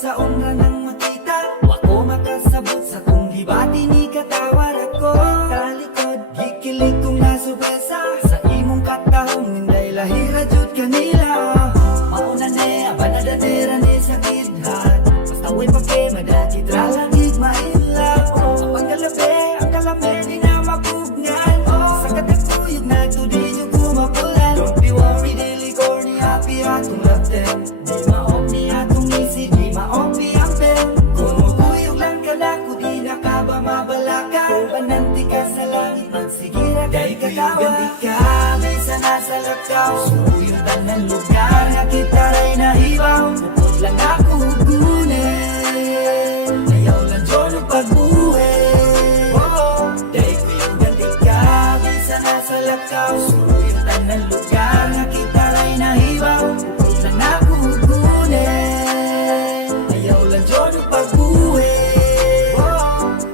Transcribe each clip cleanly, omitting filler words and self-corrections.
Saon ra nang makita, wako makasabot sa kung gibati ni katawar ako. Talikod, gikilig kong nasurpresa sa imong katahong ninday lahira jud kanila. Mauna ne, abanada nera ni sa gidhat, basta way pake madakit ra lang higmainlaw. Kapag galabi, ang kalame di na mapugnan. Sa katagtuyog na tudi yung kumapulan. Don't be worried, daily corny, happy atong latin. Di ma-off ni atong isi, di ma-off ni ang pen. Kumukuyog lang ka na, kung di na ka ba mabalaka. Kung bananti ka sa langit, magsigira kay katawa. Gandi ka, may sana sa lakaw. Suyutan ng lugar na kita ray nahibaw. Pupot lang ako hugunin, ayaw lang dyan ang pagbuhi. Dahil ko yung gandi ka, may sana sa lakaw. Suyutan ng lugar na kita ray nahibaw. Pupot lang ako hugunin, ayaw lang dyan ang pagbuhi.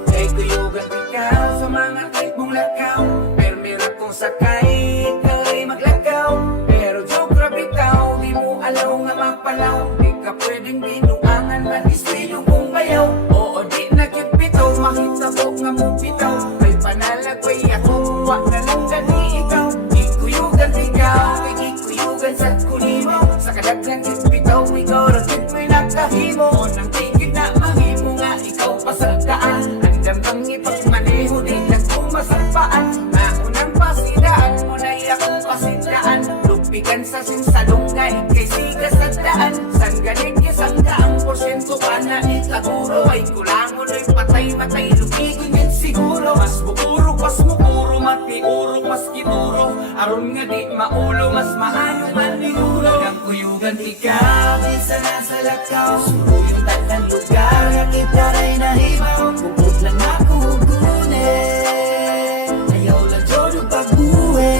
Kay kuyugan ikaw sa mga type mong lakaw. Pero meron kong sakay, ikaw'y maglakaw. Pero joke rap ikaw, di mo alaw nga mapalaw. Di ka pwedeng binuangan, mag-estilo kong bayaw. Oo, di nakipitaw, makita ko nga mo bitaw. May panalagway ako, wak na lang gani ikaw. Di kuyugan ikaw, kay di kuyugan sa kulimaw. Sa kadaghan bitaw, ikaw rakit mo'y nakahimo. Nang tigid na mahimo nga, ikaw pasagdaan. Andam kang ipagmaneho, di nagpumasagpaan. Naunang pasidaan mo na akong pasindaan. Lupigan sa sinsalungay, kay siga sa daan. San galing isang daang porsyento pa na ikaturo. Ay kulangon ay patay-matay, lupigin yan siguro. Mas bukuro, mas mukuro, matiuro, mas kituro. Aron nga di maulo, mas maayo maniguro. Ang kuyugan ikaw, Bisa na sa lakaw, suruyutan ng lugar na kita ray nahibaw. Pupot lang ako hugunin, ayaw lang dyan ang pagbuhi.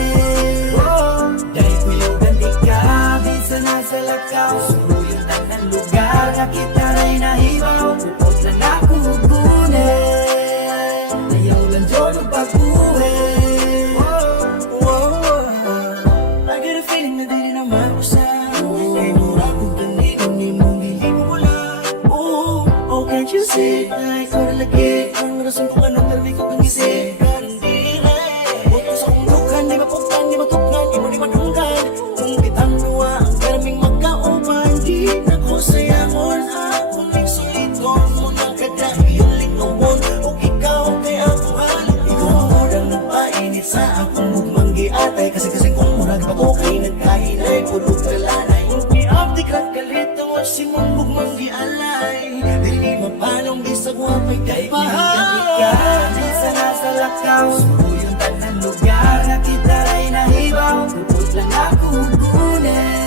Dahil ko yung gandi ka, bisa na sa lakaw, suruyutan ng lugar na kita ray nahibaw. Pupot lang ako hugunin, ayaw lang dyan ang pagbuhi. I get a feeling na di rin naman usap. Ay mura kong kanino, ni mong hindi mo wala. Oh, can't you see? Na ikaw na lagi ang rason kung anong karami ko kang isip. Karandire, butos akong lukan, di mapuktan, di matuknan, di mo di madunggan. Kung kitang luwa, ang karaming magkaupan. Di na ko sayangon, ako ning suliton. Mga kadahiyong lingawan, o ikaw kay ako halip. Ikaw ang murang nagpainit sa akong mugmang giatay. Kasi kung murag pa ko kay nagkahinay, pulog na lanay. Hindi abdi ka't galit, ang si mong mugmang gialay. Dili mapalong bisag wapay kay pahay. Bisa na sa lakaw, suruyutan ng lugar na kita ray nahibaw. Pupot lang ako hugunin,